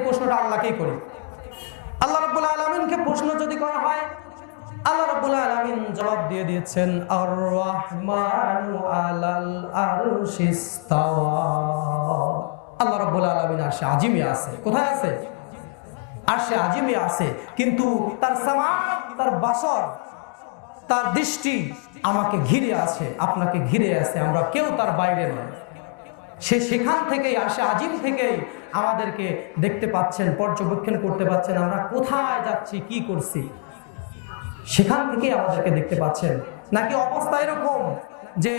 এই প্রশ্নটা আল্লাহকেই করি। আল্লাহ রাব্বুল আলামিনকে প্রশ্ন যদি করা হয়, আল্লাহ রাব্বুল জবাব দিয়ে দিয়েছেন আল্লাহ রাব্বুল আজিমে আছে। কোথায় আছে? আজিমে আছে। কিন্তু তার সামাদ, তার বাসর, তার দৃষ্টি আমাকে ঘিরে আছে, আপনাকে ঘিরে আছে। আমরা কেউ তার বাইরে নয়। সে সেখান থেকেই আসে আজিম থেকেই আমাদেরকে দেখতে পাচ্ছেন, পর্যবেক্ষণ করতে পাচ্ছেন আমরা কোথায় যাচ্ছি, কি করছি। সেখান থেকেই আমাদেরকে দেখতে পাচ্ছেন। নাকি অবস্থা এরকম যে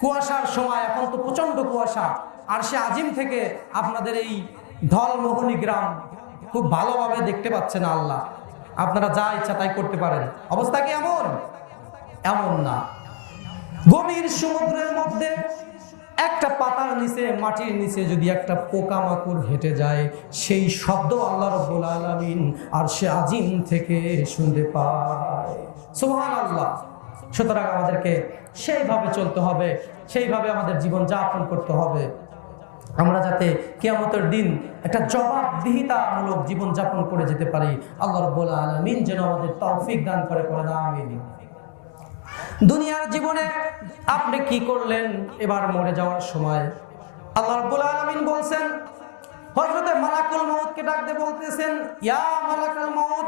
কুয়াশার সময়, এখন তো প্রচণ্ড কুয়াশা, আর সে আজিম থেকে আপনাদের এই ঢলমোহনী গ্রাম খুব ভালোভাবে দেখতে পাচ্ছেন আল্লাহ। আপনারা যা ইচ্ছা তাই করতে পারেন। অবস্থা কি এমন? এমন না। গভীর সমুদ্রের মধ্যে একটা পাতার নিচে, মাটির নিচে যদি একটা পোকামাকড় হেঁটে যায়, সেই শব্দ আল্লাহ রব্বুল আলামিন আর সে আজিম থেকে শুনতে পায়। সুবহান আল্লাহ সুতরাং আমাদেরকে সেইভাবে চলতে হবে, সেইভাবে আমাদের জীবন যাপন করতে হবে। আমরা যাতে কেয়ামতের দিন একটা জবাবদিহিতামূলক জীবন যাপন করে যেতে পারি। আল্লাহ রব্বুল আলামিন যেন আমাদের তৌফিক দান করে করে না আমিন। দুনিয়ার জীবনে আপনি কি করলেন? এবার মরে যাওয়ার সময় আল্লাহ রাব্বুল আলামিন বলছেন, হযরতে মালাকুল মউতকে ডাকতে বলতেছেন, ইয়া মালাকুল মউত,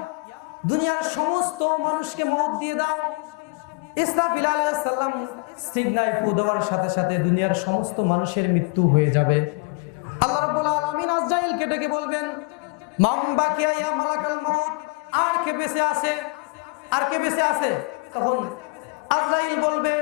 দুনিয়ার সমস্ত মানুষকে মউত দিয়ে দাও। ইসরাফিল আলাইহিস সালাম সিগনাই ফু দেওয়ার সাথে সাথে দুনিয়ার সমস্ত মানুষের মৃত্যু হয়ে যাবে। আল্লাহ রাব্বুল আলামিন আজরাইলকে ডেকে বলবেন মাম বাকিয়া ইয়া মালাকুল মউত, আর কে বেঁচে আছে? আর কে বেঁচে আছে? তখন আজরাইল বলবে,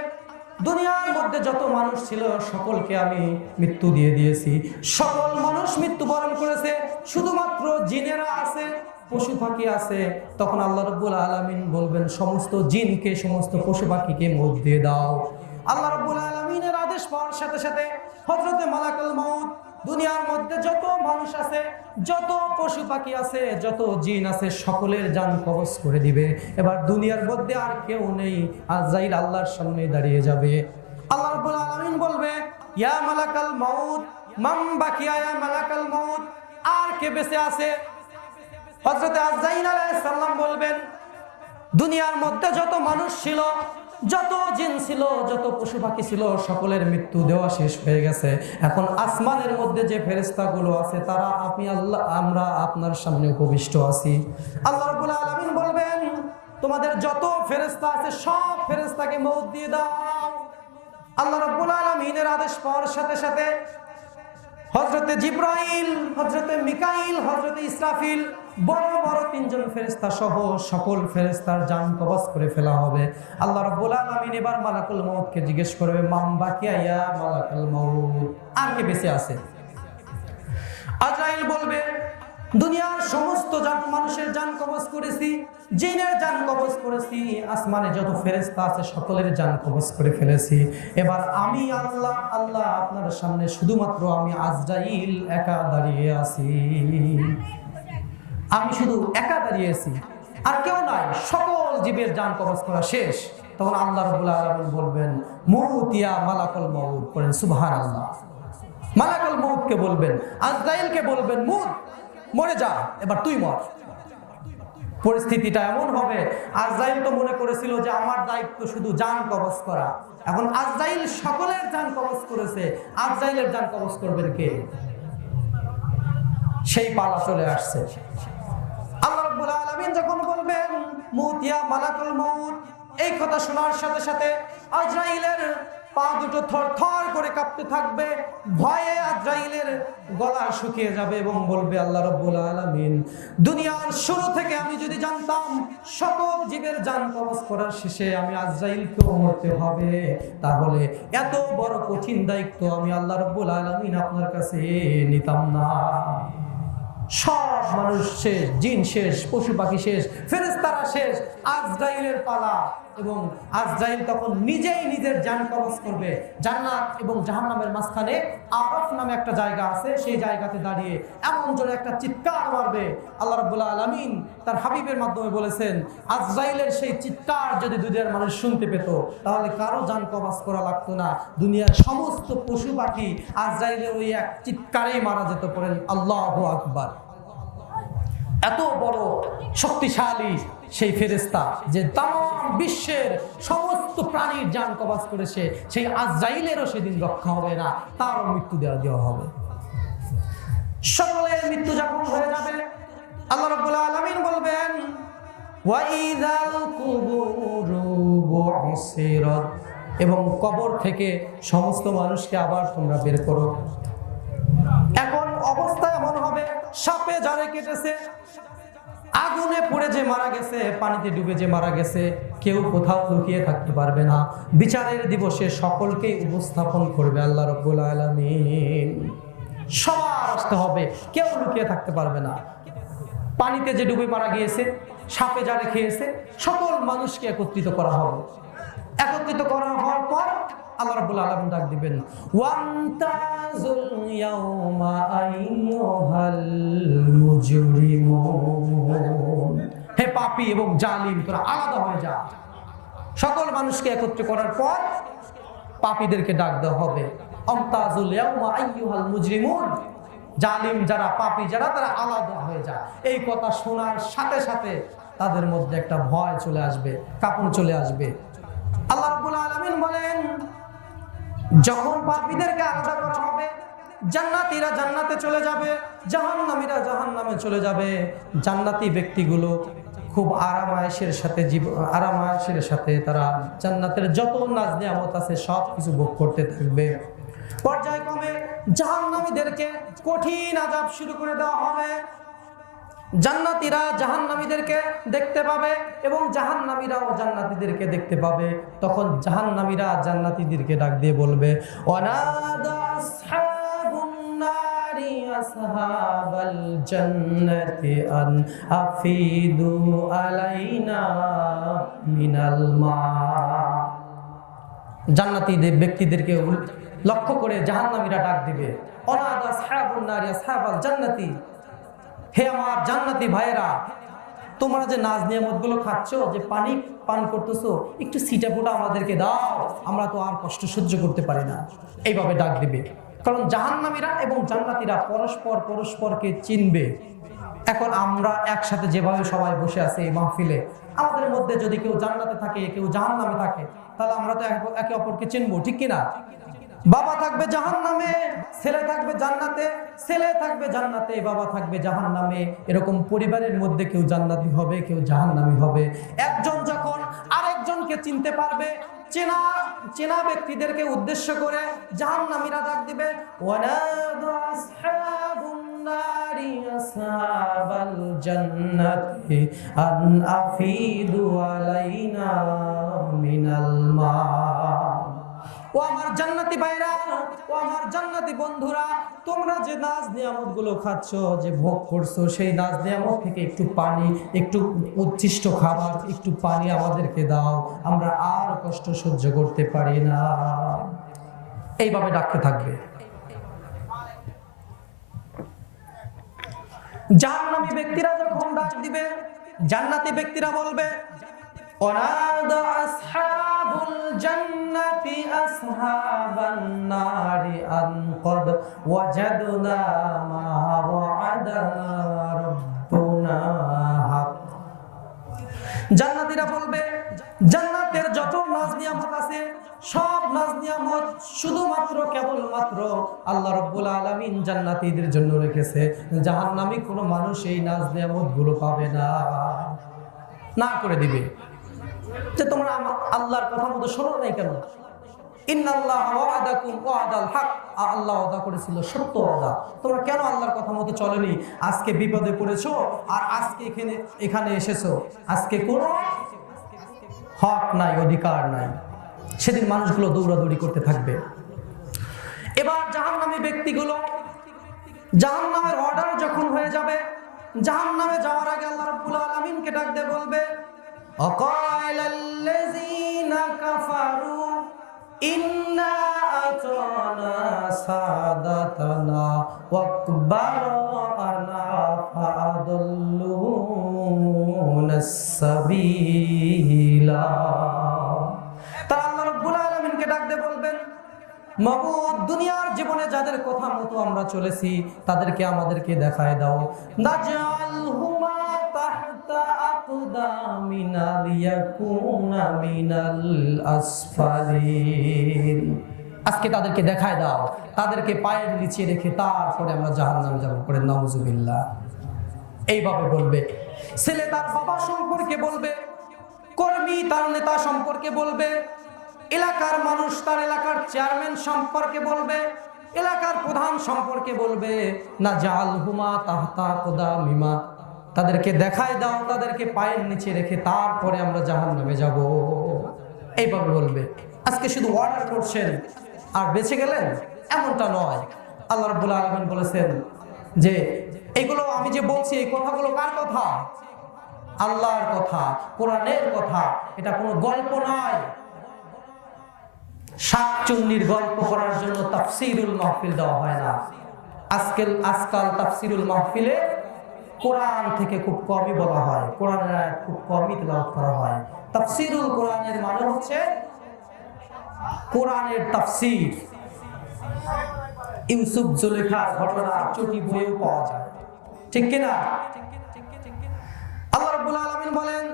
দুনিয়ার মধ্যে যত মানুষ ছিল, সকলকে আমি মৃত্যু দিয়ে দিয়েছি। সকল মানুষ মৃত্যুবরণ করেছে, শুধুমাত্র জিনেরা আছে, পশু পাখি আছে। তখন আল্লাহ রব্বুল আলমিন বলবেন, সমস্ত জিনকে, সমস্ত পশু পাখিকে মুখ দিয়ে দাও। আল্লাহ রব্বুল আলমিনের আদেশ পাওয়ার সাথে সাথে হজরতে মালাকাল মৌত দুনিয়ার মধ্যে যত মানুষ আছে, যত পশু পাখি আছে, যত জিন আছে, সকলের যান কবজ করে দিবে। এবার দুনিয়ার মধ্যে আর কেউ নেই আজাইল আল্লাহর সামনে দাঁড়িয়ে যাবে। আল্লাহ রাব্বুল আলামিন বলবে, ইয়া মালাকাল মাউত মাম বাকিয়া ইয়া মালাকাল মাউত? আর কে বেঁচে আছে? হযরতে আজাইল আলাইহিস সালাম বলবেন, দুনিয়ার মধ্যে যত মানুষ ছিল যত জিন ছিল, যত পশু পাখি ছিল, সকলের মৃত্যু দেওয়া শেষ হয়ে গেছে। এখন আসমানের মধ্যে যে ফেরেস্তাগুলো আছে, তারা আপনি আল্লাহ, আমরা আপনার সামনে উপবিষ্ট আছি। আল্লাহ রাব্বুল আলামিন বলবেন, তোমাদের যত ফেরেস্তা আছে, সব ফেরেস্তাকে মৌত দিয়ে দাও। আল্লাহ রাব্বুল আলামিনের আদেশ পাওয়ার সাথে সাথে হজরতে জিব্রাইল হজরতে মিকাইল হজরতে ইসরাফিল বড় বড় তিনজন ফেরেস্তা সহ সকল ফেরেস্তার যান কবজ করে ফেলা হবে। আল্লাহ রাব্বুল আলামিন এবার মালাকুল মউতকে জিজ্ঞেস করবে, মাম বাকিয়া ইয়া মালাকুল মউত? আর কে বেঁচে আছে? আজরাইল বলবে, দুনিয়ার সমস্ত জান, মানুষের যান কবজ করেছি, জিনের যান কবজ করেছি, আসমানে যত ফেরেস্তা আছে সকলের যান কবজ করে ফেলেছি। এবার আমি আল্লাহ আল্লাহ আপনার সামনে শুধুমাত্র আমি আজরাইল একা দাঁড়িয়ে আছি। আমি শুধু একা দাঁড়িয়েছি। আর কেউ নাই, সকল জীবের যান কবজ করা শেষ। তখন আল্লাহ রবুল্লা আলমিন বলবেন মৌতিয়া মালাকল মৌদ করেন সুবাহান আল্লাহ মালাকল মৌদকে বলবেন, আজরাইলকে বলবেন মুদ মরে যা, এবার তুই মর। পরিস্থিতিটা এমন হবে, আজরাইল তো মনে করেছিল যে আমার দায়িত্ব শুধু যান কবজ করা। এখন আজরাইল সকলের যান কবজ করেছে, আজরাইলের যান কবজ করবেন কে? সেই পালা চলে আসছে। রাব্বুল আলামিন যখন বলবেন মুতিয়া মালাকুল মউত, এই কথা শোনার সাথে সাথে আজরাইলের পা দুটো থর থর করে কাঁপতে থাকবে, ভয়ে আজরাইলের গলা শুকিয়ে যাবে এবং বলবে, আল্লাহ রাব্বুল আলামিন, দুনিয়ার শুরু থেকে আমি যদি জানতাম সকল জীবের যান কবজ করার শেষে আমি আজরাইলকেও মরতে হবে, তাহলে এত বড় কঠিন দায়িত্ব আমি আল্লাহ রাব্বুল আলামিন আপনার কাছে নিতাম না। সব মানুষ শেষ জিন শেষ পশু পাখি শেষ ফেরেস্তারা শেষ আজরাইলের পালা। এবং আজরাইল তখন নিজেই নিজের জান কবজ করবে। জান্নাত এবং জাহান্নামের মাঝখানে আরফ নামে একটা জায়গা আছে, সেই জায়গাতে দাঁড়িয়ে এমন জোরে একটা চিৎকার মারবে। আল্লাহ রাব্বুল আলামিন তার হাবিবের মাধ্যমে বলেছেন, আজরাইলের সেই চিৎকার যদি দুনিয়ার মানুষ শুনতে পেত, তাহলে কারও জান কবজ করা লাগতো না। দুনিয়ার সমস্ত পশু পাখি আজরাইলের ওই এক চিৎকারেই মারা যেত, পড়েন আল্লাহ আকবার। এত বড় শক্তিশালী সেই ফেরেস্তা যে তাম বিশ্বের সমস্ত প্রাণীর যান কবাজ করেছে, সেই আজরাইলেরও সেদিন রক্ষা হবে না, তারও মৃত্যু দেওয়া দেওয়া হবে। সকলের মৃত্যু যখন হয়ে যাবে, আল্লাহ রাব্বুল আলামিন বলবেন এবং কবর থেকে সমস্ত মানুষকে আবার তোমরা বের করো। এখন অবস্থা এমন হবে সাপে যারে কেটেছে আগুনে পড়ে যে মারা গেছে, পানিতে ডুবে যে মারা গেছে, কেউ কোথাও লুকিয়ে থাকতে পারবে না। বিচারের দিবসে সকলকেই উপস্থাপন করবে আল্লাহ রব্বুল আলামিন। সবার আসতে হবে, কেউ লুকিয়ে থাকতে পারবে না। পানিতে যে ডুবে মারা গিয়েছে, সাপে যারে খেয়েছে, সকল মানুষকে একত্রিত করা হবে। একত্রিত করা হওয়ার পর আল্লাহ রাব্বুল আলামিন ডাক দিবেন ওয়ান্তাজুল ইয়াউমা আইয়ুহাল মুজরিমুন। হে পাপী এবং জালিম, তোরা আলাদা হয়ে যা। সকল মানুষকে একত্রিত করার পর পাপীদেরকে ডাক দেওয়া হবে অমতাজুল ইয়াউমা আইয়ুহাল মুজরিমুন। জালিম যারা, পাপী যারা, তারা আলাদা হয়ে যায় এই কথা শোনার সাথে সাথে তাদের মধ্যে একটা ভয় চলে আসবে কাপড় চলে আসবে। আল্লাহ আলামিন বলেন যখন পাপীদেরকে আলাদা করা হবে, জান্নাতীরা জান্নাতে চলে যাবে, জাহান্নামীরা জাহান্নামে চলে যাবে। জান্নাতি ব্যক্তিগুলো খুব আরামায়েশের সাথে জীব আরামায়েশের সাথে তারা জান্নাতের যত নাজ নিয়ামত আছে সব কিছু ভোগ করতে থাকবে। পর্যায়ক্রমে জাহান্নামীদেরকে কঠিন আজাব শুরু করে দেওয়া হবে। জান্নাতীরা জাহান্নামীদেরকে দেখতে পাবে এবং জাহান্নামীরাও জান্নাতীদেরকে দেখতে পাবে। তখন জাহান্নামীরা জান্নাতীদেরকে ডাক দিয়ে বলবে জান্নাতি ব্যক্তিদেরকে লক্ষ্য করে জাহান্নামীরা ডাক দিবে অনাদা আসহাবুন নারি আসহাবাল জান্নাতি হে আমার জান্নাতি ভাইয়েরা, তোমরা যে নাজ নিয়ামতগুলো খাচ্ছ, যে পানি পান করতেছো, একটু সিটা ফোটা আমাদেরকে দাও, আমরা তো আর কষ্ট সহ্য করতে পারি না। এইভাবে ডাক দিবে। কারণ জাহান্নামীরা এবং জান্নাতীরা পরস্পর পরস্পরকে চিনবে। এখন আমরা একসাথে যেভাবে সবাই বসে আছে এই মাহফিলে, আমাদের মধ্যে যদি কেউ জান্নাতে থাকে, কেউ জাহান্নামে থাকে, তাহলে আমরা তো একে অপরকে চিনবো, ঠিক কিনা? বাবা থাকবে জাহান নামে ছেলে থাকবে জান্নাতে ছেলে থাকবে, জান্নাতে বাবা থাকবে জাহান নামে এরকম পরিবারের মধ্যে কেউ জান্নাতি হবে, কেউ জাহান্নামী হবে। একজন যখন আরেকজনকে চিনতে পারবে, চেনা চেনা ব্যক্তিদেরকে উদ্দেশ্য করে জাহান্নামীরা ডাক দিবে আন আফিদু আলাইনা মিনাল মা ও আমার জান্নাতি ভাইরা, ও আমার জান্নাতি বন্ধুরা, তোমরা যে নাজ নিয়ামতগুলো খাচ্ছ, যে ভোগ করছ, সেই নাজ নিয়ামত থেকে একটু পানি, একটু উচ্ছিষ্ট খাবার, একটু পানি আমাদেরকে দাও। আমরা আর কষ্ট সহ্য করতে পারি না। এইভাবে ডাকতে থাকবে। জাহান্নামী ব্যক্তিরা যখন ডাক দিবে, জান্নাতি ব্যক্তিরা বলবে, অনাদ আসহাব أصحاب الجنة أصحاب النار أن قد وجدنا ما وعدنا ربنا حق জান্নাতীরা বলবে জান্নাতের যত নাজ নিয়ামত আছে সব নাজ নিয়ামত শুধুমাত্র কেবলমাত্র আল্লাহ রব্বুল আলামিন জান্নাতীদের জন্য রেখেছে জাহান্নামী কোনো মানুষ এই নাজ নিয়ামত গুলো পাবে না না করে দিবে যে তোমরা আমা- আল্লাহর কথা মতো শোনো নাই কেন? আল্লাহ সত্য তোমরা কেন আল্লাহর কথা মতো চলেনি? আজকে বিপদে আর আজকে এখানে এখানে এসেছ। আজকে হক নাই, অধিকার নাই। সেদিন মানুষগুলো দৌড়াদৌড়ি করতে থাকবে। এবার জাহান্নামী ব্যক্তিগুলো জাহান্নামের অর্ডার যখন হয়ে যাবে, জাহান্নামে যাওয়ার আগে আল্লাহ রাব্বুল আলামিনকে ডাক দিয়ে বলবে অকাল الذين كفروا إنا أطعنا سادتنا وكبراءنا فأضلونا السبيلا তারা আল্লাহ রাব্বুল আলামিনকে ডাক দিয়ে বলবেন মাবুদ দুনিয়ার জীবনে যাদের কথা মতো আমরা চলেছি তাদেরকে আমাদেরকে দেখায় দাও নাজালহুমা আজকে তাদেরকে দেখায় দাও, তাদেরকে পায়ের নিচে রেখে তারপরে আমরা জাহান্নামে যাব করে নজুবিল্লা এইভাবে বলবে। ছেলে তার বাবা সম্পর্কে বলবে, কর্মী তার নেতা সম্পর্কে বলবে, এলাকার মানুষ তার এলাকার চেয়ারম্যান সম্পর্কে বলবে, এলাকার প্রধান সম্পর্কে বলবে, না জাল হুমা তাহতা কোদা মিমা। তাদেরকে দেখায় দাও, তাদেরকে পায়ের নিচে রেখে তারপরে আমরা জাহান নামে যাব। এইভাবে বলবে, আজকে শুধু অর্ডার করছেন, আর বেঁচে গেলেন? এমনটা নয়। আল্লাহ রাব্বুল আলামিন বলেছেন যে, এগুলো আমি যে বলছি, এই কথাগুলো কার কথা? আল্লাহর কথা, কোরআনের কথা। এটা কোনো গল্প নয়। শাকচুন্নির গল্প করার জন্য তাফসিরুল মাহফিল দেওয়া হয় না। আজকাল আজকাল তাফসিরুল মাহফিলে কোরআন থেকে খুব কমই বলা হয়। কোরআনের আয়াত খুব কমই তেলাওয়াত করা হয়। তাফসিরুল কোরআনের মানে হচ্ছে কোরআনের তাফসির। ইউসুফ জুলেখার ঘটনা চটি বইয়েও পাওয়া যায়। ঠিক কিনা? আল্লাহ রাব্বুল আলামিন বলেন,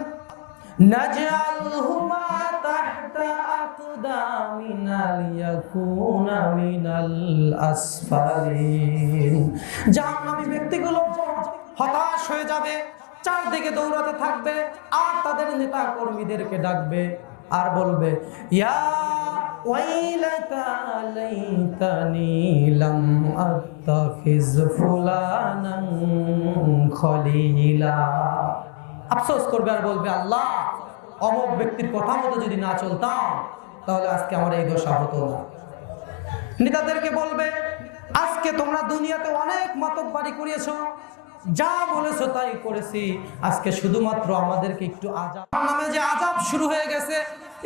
নাজআলহুমা তাহতা আকদামিনা লিয়াকুনা মিনাল আসফালিন। জাহান্নামী ব্যক্তিগুলো হতাশ হয়ে যাবে, চারদিকে দৌড়াতে থাকবে, আর তাদের নেতা কর্মীদেরকে ডাকবে আর বলবে, ইয়া আফসোস করবে আর বলবে, আল্লাহ, অমুক ব্যক্তির কথা মতো যদি না চলতাম, তাহলে আজকে আমার এই দশা হতো না। নেতাদেরকে বলবে, আজকে তোমরা দুনিয়াতে অনেক মাতক বাড়ি করিয়েছো যা বলেছ তাই করেছি। আজকে শুধুমাত্র আমাদেরকে একটু আজাব নামে যে আজাব শুরু হয়ে গেছে,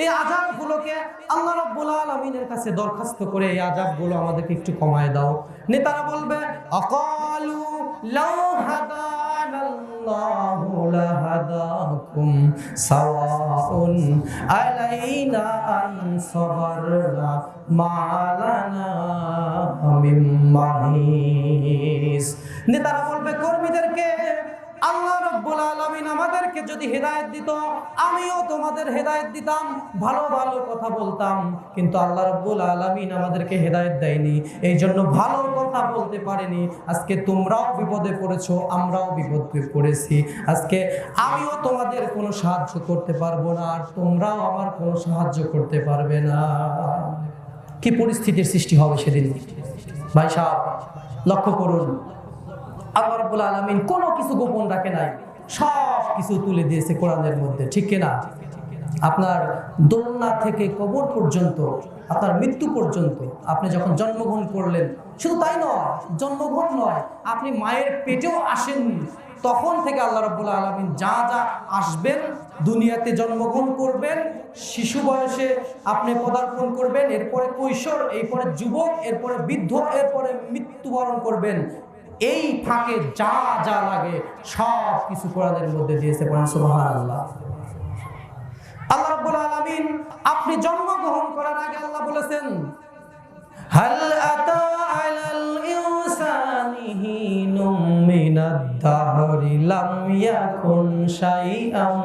এই আজাব গুলোকে আল্লাহ রব্বুল আলমিনের কাছে দরখাস্ত করে এই আজাবগুলো আমাদেরকে একটু কমায় দাও। নেতারা বলবে অকালু লাউ হাদানাল্লাহু লাহাদাকুম সাওয়াউন আলাইনা আন সাবারনা মালানা মিন মাহিস নেতারা বলবে কর্মীদেরকে আল্লাহ রব্বুল আলামিন আমাদেরকে যদি হেদায়ত দিত, আমিও তোমাদের হেদায়ত দিতাম, ভালো ভালো কথা বলতাম। কিন্তু আল্লাহ রব্বুল আলামিন আমাদেরকে হেদায়ত দেয়নি। এই জন্য ভালো কথা বলতে পারেনি। আজকে তোমরাও বিপদে পড়েছো, আমরাও বিপদে পড়েছি। আজকে আমিও তোমাদের কোনো সাহায্য করতে পারব না, আর তোমরাও আমার কোনো সাহায্য করতে পারবে না। কি পরিস্থিতির সৃষ্টি হবে সেদিন? ভাই সাহেব, লক্ষ্য করুন। আল্লাহ রাব্বুল আলামিন কোনো কিছু গোপন রাখে নাই। সব কিছু তুলে দিয়েছে কোরআনের মধ্যে, ঠিক কিনা? আপনার দোলনা থেকে কবর পর্যন্ত, আপনার মৃত্যু পর্যন্ত আপনি যখন জন্মগ্রহণ করলেন, শুধু তাই নয়, জন্মগ্রহণ নয়, আপনি মায়ের পেটেও আসেননি। তখন থেকে আল্লাহ রাব্বুল আলামিন যা যা আসবেন, দুনিয়াতে জন্মগ্রহণ করবেন, শিশু বয়সে আপনি পদার্পণ করবেন, এরপরে কৈশোর, এরপরে যুবক, এরপরে বৃদ্ধ, এরপরে মৃত্যুবরণ করবেন। এই ফাঁকে যা যা লাগে সব কিছু কোরআনের মধ্যে দিয়েছে পড়েন সুবহানাল্লাহ। আল্লাহ রাব্বুল আলামিন, আপনি জন্মগ্রহণ করার আগে আল্লাহ বলেছেন, হাল আতা আলাল মিনাদ দাহরি লাম ইয়াকুন শাইআম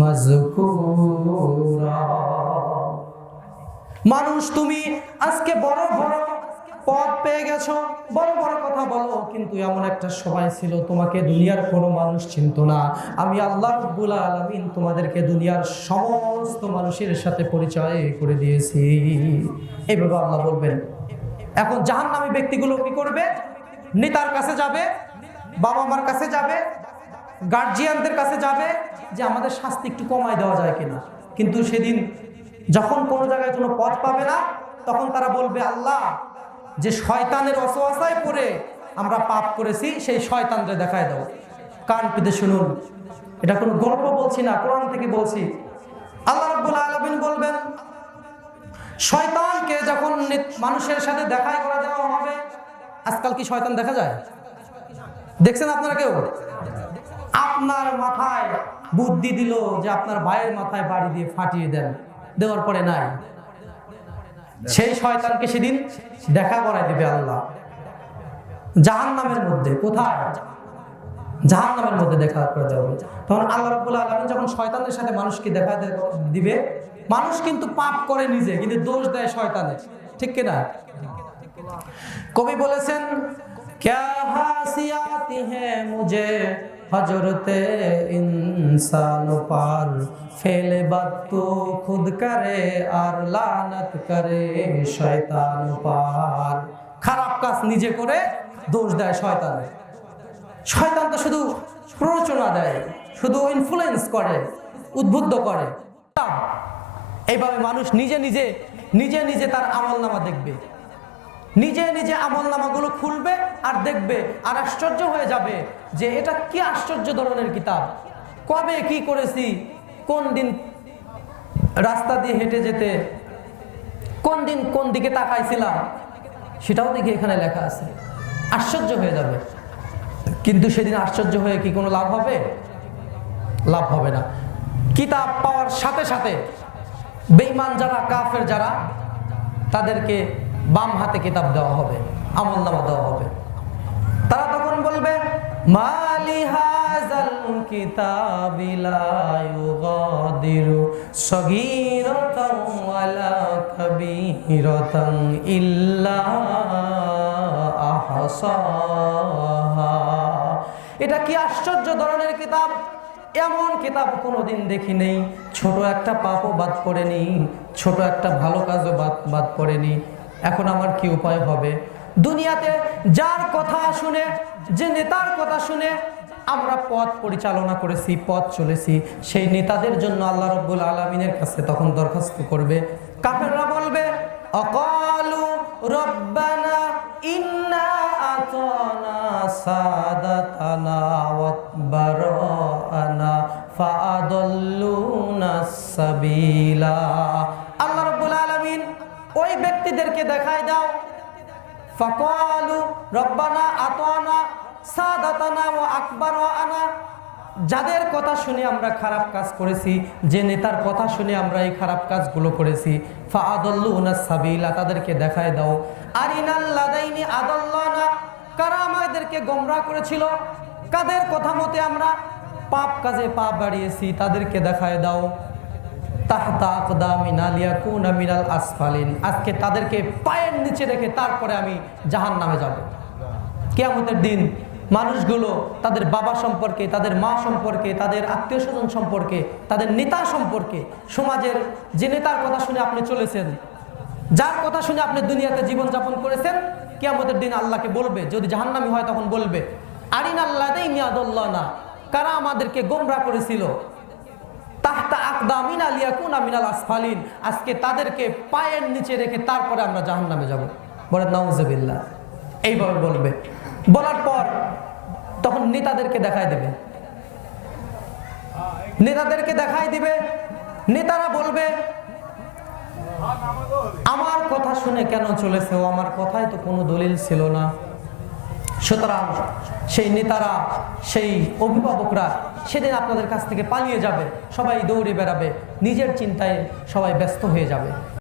মাযকুরা মানুষ, তুমি আজকে বড় বড় পদ পেয়ে গেছো। বড় বড় কথা বলো, কিন্তু এমন একটা সময় ছিল, তোমাকে দুনিয়ার কোনো মানুষ চিনত না। আমি আল্লাহ রব্বুল আলামিন তোমাদেরকে দুনিয়ার সমস্ত মানুষের সাথে পরিচয় করে দিয়েছি। এইভাবে আল্লাহ বলবেন, এখন জাহান্নামী ব্যক্তিগুলো কি করবে? নেতার কাছে যাবে বাবা মার কাছে যাবে গার্জিয়ানদের কাছে যাবে, যে আমাদের শাস্তি একটু কমায় দেওয়া যায় কিনা। কিন্তু সেদিন যখন কোনো জায়গায় কোনো পথ পাবে না, তখন তারা বলবে, আল্লাহ যে শয়তানের অসহায় পড়ে আমরা পাপ করেছি, সেই শয়তানরে দেখায় দাও কান পেতে শুনুন। এটা কোনো গল্প বলছি না, কোরআন থেকে বলছি। আল্লাহ রাব্বুল আলামিন বলবেন, শয়তানকে যখন মানুষের সাথে দেখাই করা দেওয়া হবে, আজকাল কি শয়তান দেখা যায়? দেখছেন আপনারা কেউ? আপনার মাথায় বুদ্ধি দিল যে আপনার ভাইয়ের মাথায় বাড়ি দিয়ে ফাটিয়ে দেন, দেওয়ার পরে নাই। সেই শয়তানকে সেদিন দেখা করাই দেবে আল্লাহ। জাহান নামের মধ্যে, কোথায়? জাহান নামের মধ্যে দেখা করে দেওয়া তখন আল্লাহ রব্বুল আলমিন যখন শয়তানের সাথে মানুষকে দেখা দিবে, মানুষ কিন্তু পাপ করে নিজে, কিন্তু দোষ দেয় শয়তানে। ঠিক কিনা? কবি বলেছেন, ক্যা হাসিয়াতি হ্যাঁ মুঝে? হজরতে ইনসান পার ফেলে বাত্তু খুদ করে আর লানত করে শয়তান পার। খারাপ কাজ নিজে করে দোষ দেয় শয়তান। শয়তান তো শুধু প্ররোচনা দেয়, শুধু ইনফ্লুয়েন্স করে, উদ্বুদ্ধ করে। এইভাবে মানুষ নিজে নিজে নিজে নিজে তার আমল নামা দেখবে। নিজে নিজে আমল নামাগুলো খুলবে আর দেখবে আর আশ্চর্য হয়ে যাবে যে এটা কি আশ্চর্য ধরনের কিতাব। কবে কি করেছি? কোন দিন রাস্তা দিয়ে হেঁটে যেতে, কোন দিন কোন দিকে তাকাইছিলাম, সেটাও দেখি এখানে লেখা আছে। আশ্চর্য হয়ে যাবে। কিন্তু সেদিন আশ্চর্য হয়ে কি কোনো লাভ হবে? লাভ হবে না। কিতাব পাওয়ার সাথে সাথে বেঈমান যারা, কাফের যারা, তাদেরকে বাম হাতে কিতাব দেওয়া হবে, আমল নামা দেওয়া হবে। তারা তখন বলবে ইল্লা এটা কি আশ্চর্য ধরনের কিতাব? এমন কিতাব কোনোদিন দেখি নেই। ছোট একটা পাপও বাদ পড়েনি, ছোট একটা ভালো কাজও বাদ বাদ পড়েনি। এখন আমার কি উপায় হবে? দুনিয়াতে যার কথা শুনে, যে নেতার কথা শুনে আমরা পথ পরিচালনা করেছি, পথ চলেছি। সেই নেতাদের জন্য আল্লাহ রব্বুল আলমিনের কাছে তখন দরখাস্ত করবে। কাফেররা বলবে, অকালু রব্বানা ইন্না আতানা সাদাতানা সাবিলা। আল্লাহ রাব্বুল আলামিন ওই ব্যক্তিদেরকে দেখায় দাও। ফাকালু রব্বানা আতানা সাদাতানা ওয়া আনা। যাদের কথা শুনে আমরা খারাপ কাজ করেছি, যে নেতার কথা শুনে আমরা এই খারাপ কাজগুলো করেছি, ফাআদাল্লুনা সাবিলা, তাদেরকে দেখায় দাও। আরিনাল্লাদাইনি আদাল্লানা, কারা আমাদেরকে গোমরাহ করেছিল? কাদের কথা মতে আমরা পাপ কাজে পাপ বাড়িয়েছি, তাদেরকে দেখায় দাও। তাহতা আকদামিন আলিয়াকুনা মিনাল আসফালিন। আজকে তাদেরকে পায়ের নিচে রেখে তারপরে আমি জাহান নামে যাব। কেয়ামতের দিন মানুষগুলো তাদের বাবা সম্পর্কে, তাদের মা সম্পর্কে, তাদের আত্মীয় স্বজন সম্পর্কে, তাদের নেতা সম্পর্কে, সমাজের যে নেতার কথা শুনে আপনি চলেছেন, যার কথা শুনে আপনি দুনিয়াতে জীবনযাপন করেছেন, কেয়ামতের দিন আল্লাহকে বলবে, যদি জাহান্নামি হয় তখন বলবে আরিন আল্লাহ দেই মিয়াদুল্লাহ না কারা আমাদেরকে গোমরা করেছিল? আকদামিন আলিয়া কুনা মিনাল আসফালিন। আজকে তাদেরকে পায়ের নিচে রেখে তারপরে আমরা জাহান্নামে যাব। বলে নাউজুবিল্লাহ এইভাবে বলবে। বলার পর তখন নেতাদেরকে দেখায় দেবে। নেতাদেরকে দেখায় দিবে। নেতারা বলবে, আমার কথা শুনে কেন চলেছে? ও আমার কথায় তো কোনো দলিল ছিল না। সুতরাং সেই নেতারা, সেই অভিভাবকরা সেদিন আপনাদের কাছ থেকে পালিয়ে যাবে, সবাই দৌড়ে বেড়াবে, নিজের চিন্তায় সবাই ব্যস্ত হয়ে যাবে।